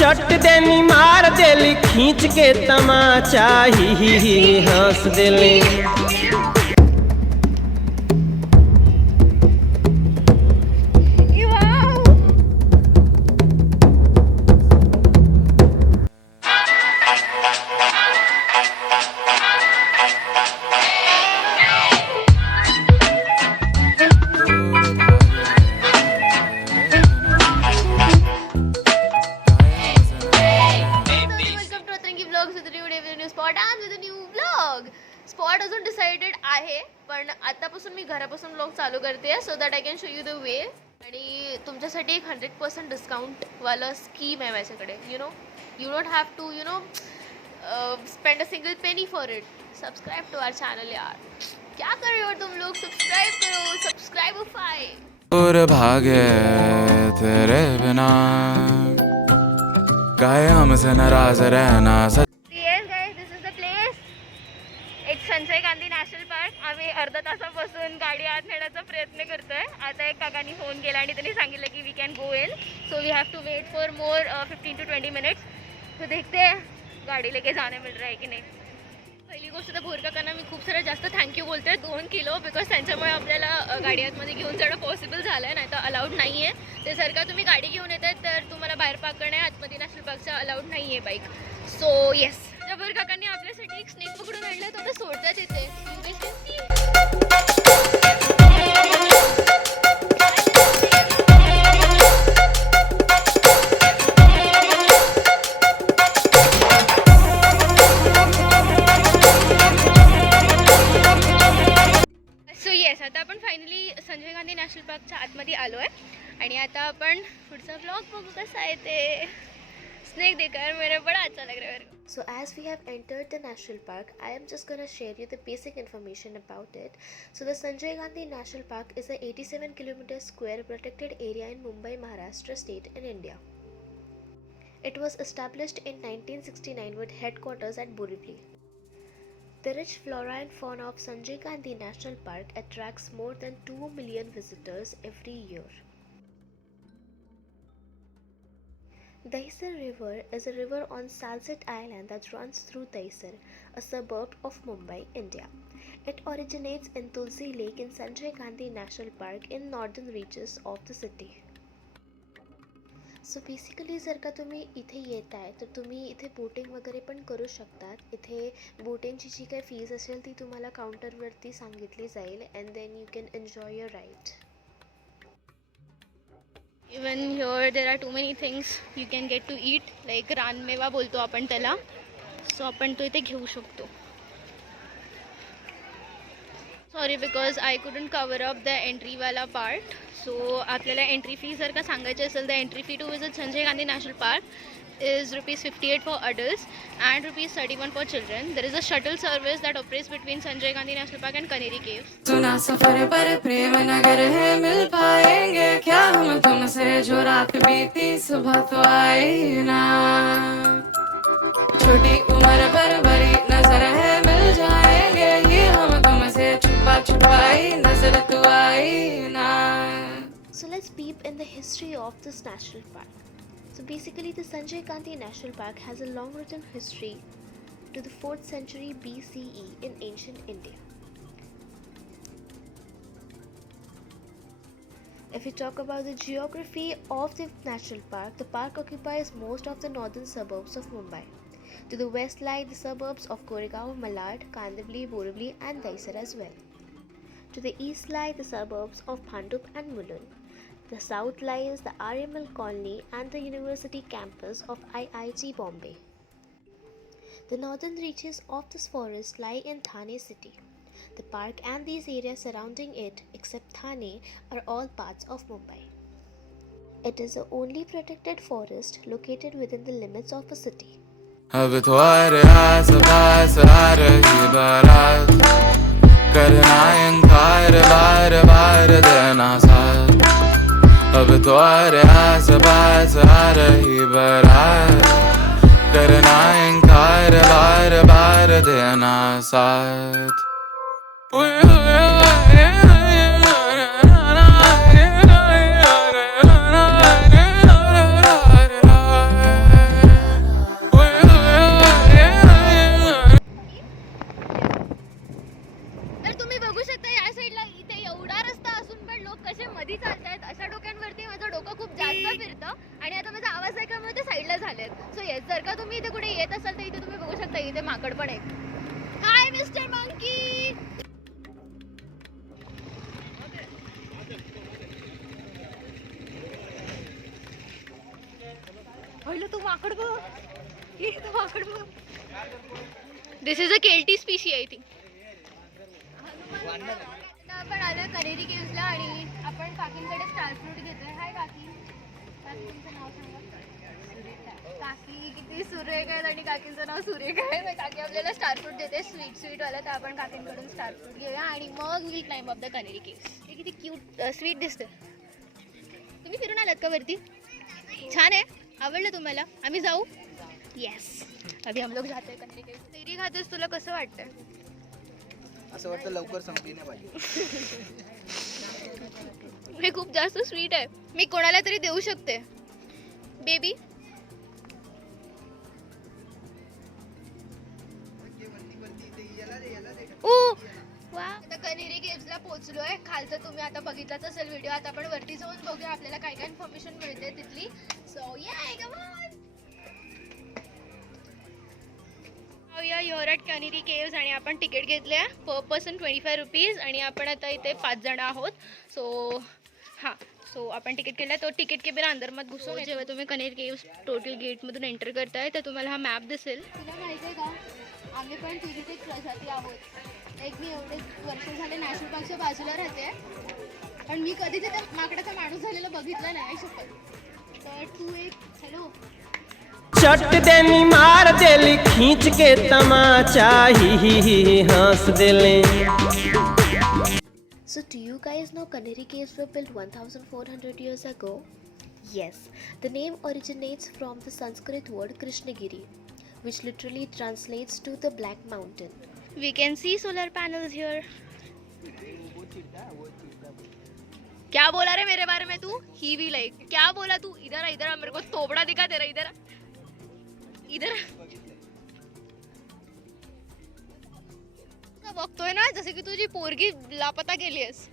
चट देनी मार देली खींच के तमाचा ही हंस देली। स्पॉट अजून डिसाइडेड आहे, पण आतापासून मी घरापासून व्लॉग चालू करते so that I can show you the way. आणि तुमच्यासाठी एक 100% डिस्काउंटवाला स्कीम आहे माझ्याकडे. You don't have to spend a single penny for it. Subscribe to our channel यार. क्या कर रहे हो तुम लोग? सब्सक्राइब करो, सब्सक्राइबify. और भागे तेरे बिना काय हमसे नाराज रहना. संजय गांधी नॅशनल पार्क. आम्ही अर्धा तासापासून गाडी आत नेण्याचा प्रयत्न करतोय. आता एक काकांनी फोन केला आणि त्यांनी सांगितलं की we can go in, so we have to wait for more 15 to 20 minutes. तो देखते हैं गाडी लेके जाने मिल रहा है की नाही. पहिली गोष्ट तर भोर काकांना मी खूप सारं जास्त थँक्यू बोलते 2 किलो, बिकॉज त्यांच्यामुळे आपल्याला गाडी आतमध्ये घेऊन जाणं पॉसिबल झालं आहे, नाही तर अलाउड नाही आहे ते. जर का तुम्ही गाडी घेऊन येत आहेत तर तुम्हाला बाहेर पार्क करणे आतमध्ये नॅशनल पार्कचा अलाउड नाही आहे बाईक. सो येस, भोर काकांनी आपल्यासाठी एक स्नेक पकडून आणलं, तो आता सोडतात येते. सो येस, आता आपण फायनली संजय गांधी नॅशनल पार्कच्या आतमध्ये आलो आहे आणि आता आपण पुढचा ब्लॉग बघू कसा आहे ते. स्नेक देखकर मेरा बड़ा अच्छा लग रहा है. So as we have entered the national park, I am just gonna share you the basic information about it. So the Sanjay Gandhi National Park is a 87 km square protected area in Mumbai, Maharashtra state in India. It was established in 1969 with headquarters at Borivali. The rich flora and fauna of Sanjay Gandhi National Park attracts more than 2 million visitors every year. Dahisar River is a river on Salsette Island that runs through Dahisar, a suburb of Mumbai, India. It originates in Tulsi Lake in Sanjay Gandhi National Park in northern reaches of the city. So basically जर का तुम्ही इथे येत आहे तर तुम्ही इथे बोटिंग वगैरे पण करू शकतात. इथे बोटिंगची जी काही फीज असेल ती तुम्हाला काउंटरवरती सांगितली जाईल and then you can enjoy your ride. Even here there are too many things you can get to eat, like रानमेवा बोलतो आपण त्याला. सो आपण तो इथे घेऊ शकतो. Sorry because I couldn't cover up the एंट्रीवाला पार्ट. सो आपल्याला एंट्री फी जर का सांगायची असेल the entry fee to visit Sanjay Gandhi national park is ₹58 for adults and ₹31 for children. There is a shuttle service that operates between Sanjay Gandhi National Park and Kanheri Caves. सुना सफर पर प्रेम नगर है, मिल पाएंगे क्या हम तुमसे, जो रात बीती सुबह तो आई ना. छोटी उम्र पर बड़ी नजर है, मिल जाएंगे ही हम तुमसे, छुपा छुपाई नजर तो आई ना. So let's peep in the history of this national park. So basically the Sanjay Gandhi National Park has a long written history to the 4th century BCE in ancient India. If we talk about the geography of the national park occupies most of the northern suburbs of Mumbai. To the west lie the suburbs of Goregaon, Malad, Kandivali, Borivali and Dahisar as well. To the east lie the suburbs of Bhandup and Mulund. The south lies the RML colony and the university campus of IIT Bombay. The northern reaches of this forest lie in Thane city. The park and these areas surrounding it, except Thane, are all parts of Mumbai. It is the only protected forest located within the limits of a city. अब तो अरे आस पास आ रही बारात, करना इनकार बार बार देना साथ. अब तो अरे आस पास आ रही बारात, करना इनकार बार बार देना साथ. आहे. जर का तुम्ही इथे कुठे येत असाल तर इथे तुम्ही बघू शकता, इथे माकड पण आहे. हाय मिस्टर मंकी. तू माकड बघ. इथं माकड बघ. दिस इज अ केल्टी स्पीशी आय थिंक. आपण आलो कनेरी केव्सला आणि आपण काकींकडे स्टार फ्रूट घेतोय. हाय काकी. काकी तुमचं नाव सांगा. काकी किती सुरेख आहेत आणि काकींचं नाव सुरेख आहे. तर काकी आपल्याला स्टार फ्रूट देते, स्वीट वाला. तर आपण काकींकडून स्टार फ्रूट घेऊया आणि मग will climb up the Kanheri caves. हे किती क्यूट स्वीट दिसतं. तुम्ही फिरून आलात का वरती? छान आहे. आवडलं तुम्हाला? आम्ही जाऊ. येस, अभी हम लोग जाते हैं कनेरी केव्स. कैरी खातेस, तुला कसं वाटतंय? असं वाटतं लवकर संपली नाही पाहिजे. हे खूप जास्त स्वीट आहे. मी कोणाला तरी देऊ शकते. बेबी आता कनेरी केव्सला पोहोचलोय. खालचं तुम्ही आता बघितलाच असेल व्हिडिओ. आता आपण वरती जाऊन बघूया आपल्याला काय काय इन्फॉर्मेशन मिळते तिथली. So you're at Kanheri caves आणि आपण तिकीट घेतले पर पर्सन 25 रुपीज आणि आपण आता इथे 5 जण आहोत. सो आपण तिकीट केलं. तो तिकीट के बिना अंदर मत घुसो. जेव्हा तुम्ही कनेरी केव्स टोटल गेटमधून एंटर करताय तर तुम्हाला हा मॅप दिसेल. तुला माहिती आहे का, आम्ही पण तुझीच एक प्रजाती आहोत. एक मी एवढे वर्ष झाले नॅशनल पार्कच्या बाजूला राहते, पण मी कधी तिथे माकडाचा माणूस झालेला बघितला नाही शकत. तर तू एक हॅलो चट देनी मार देली खींच के तमाचा ही हंस देले. So do you guys know Canary Caves were built 1400 years ago? Yes, the name originates from the Sanskrit word Krishnagiri, which literally translates to the Black Mountain. we can see solar panels here. क्या बोला रे मेरे बारे में तू? ही भी लाइक क्या बोला तू? इधर इधर मेरे को तोबड़ा दिखा तेरा. इधर इधर बघतोय ना जसे की तुझी पोरगी लापता गेलीस.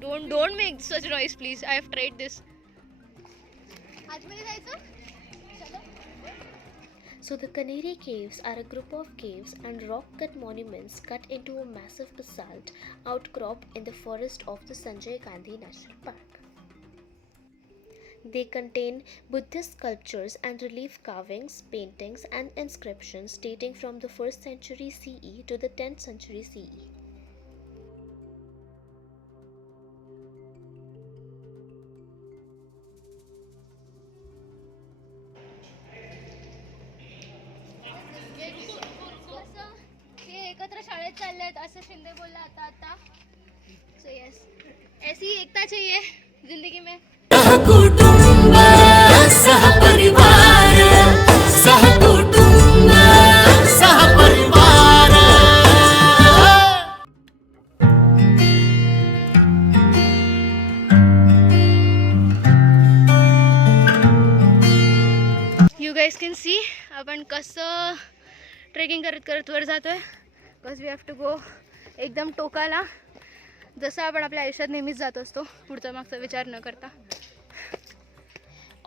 Don't make such noise please. I have tried this. आतमध्ये जायचं. So the Canary Caves are a group of caves and rock-cut monuments cut into a massive basalt outcrop in the forest of the Sanjay Gandhi National Park. They contain Buddhist sculptures and relief carvings, paintings and inscriptions dating from the 1st century CE to the 10th century CE. हे एकत्र शाळेत चाललेत असं शिंदे बोलला आता. So yes, ऐसी एकता चाहिए जिंदगी में. सहकुटुंब सहपरिवार सहकुटुंब सहपरिवार. यू गाइस कैन सी आपण कसं ट्रेकिंग करत करत वर जातोय. Because we have to go एकदम टोकाला, जसं आपण आपल्या आयुष्यात नेहमीच जात असतो पुढचा मागचा विचार न करता.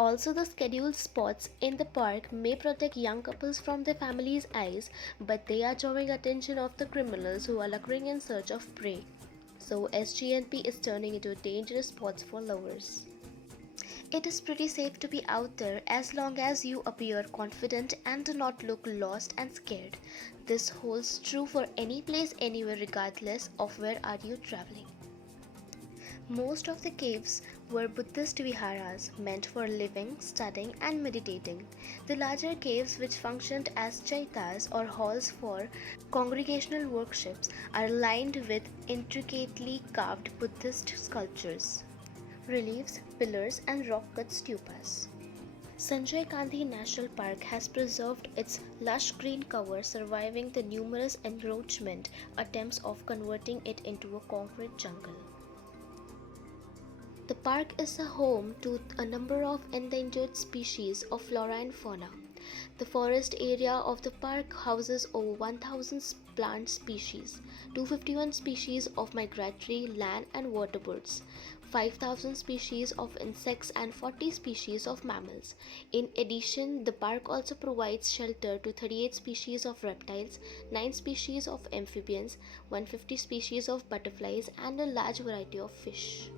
Also, the scheduled spots in the park may protect young couples from their families' eyes, but they are drawing attention of the criminals who are lurking in search of prey. So, SGNP is turning into dangerous spots for lovers. It is pretty safe to be out there as long as you appear confident and do not look lost and scared. This holds true for any place, anywhere, regardless of where are you traveling. Most of the caves were Buddhist viharas meant for living, studying and meditating. The larger caves, which functioned as chaitas or halls for congregational workshops, are lined with intricately carved Buddhist sculptures, reliefs, pillars and rock-cut stupas. Sanjay Gandhi National Park has preserved its lush green cover, surviving the numerous encroachment attempts of converting it into a concrete jungle. The park is a home to a number of endangered species of flora and fauna. The forest area of the park houses over 1,000 plant species, 251 species of migratory land and water birds, 5,000 species of insects, and 40 species of mammals. In addition, the park also provides shelter to 38 species of reptiles, 9 species of amphibians, 150 species of butterflies, and a large variety of fish.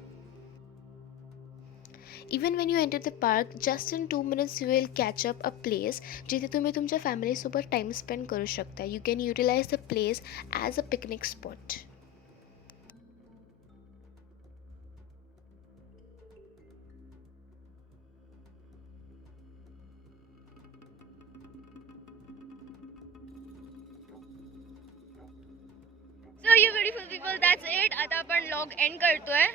Even when you enter the park, just in 2 minutes you will catch up a place जिथे तुम्ही तुमच्या फॅमिलीसोबत time spend करू शकता. You can utilize the place as a picnic spot. So you beautiful people, that's it. आता आपण log end करतोय.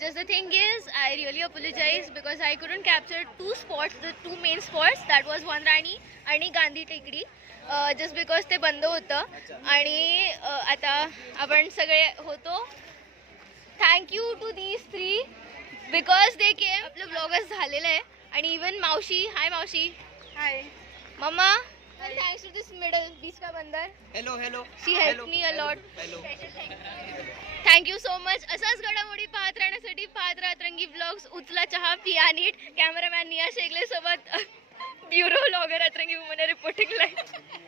Just the thing is, I really apologize because I couldn't capture two spots, the two main spots. That was Vandrani आणि गांधी टेकडी. Just because ते बंद होतं आणि आता आपण सगळे होतो. Thank you to these three because they came. आपलं vloggers झालेलं आहे आणि even मावशी, hi मावशी. Hi. Mama. And thanks to this middle, बीच का बंदर. Hello She helped me a lot. Hello thank you so much. असाच घडामोडी पाहत राहण्यासाठी पाहत राहत रंगी व्लॉग्स. उचला चहा, पिया नीट. कॅमेरामॅन निया शेगले सोबत ब्युरो व्लॉगर रंगी वुमन रिपोर्टिंग लाईव्ह.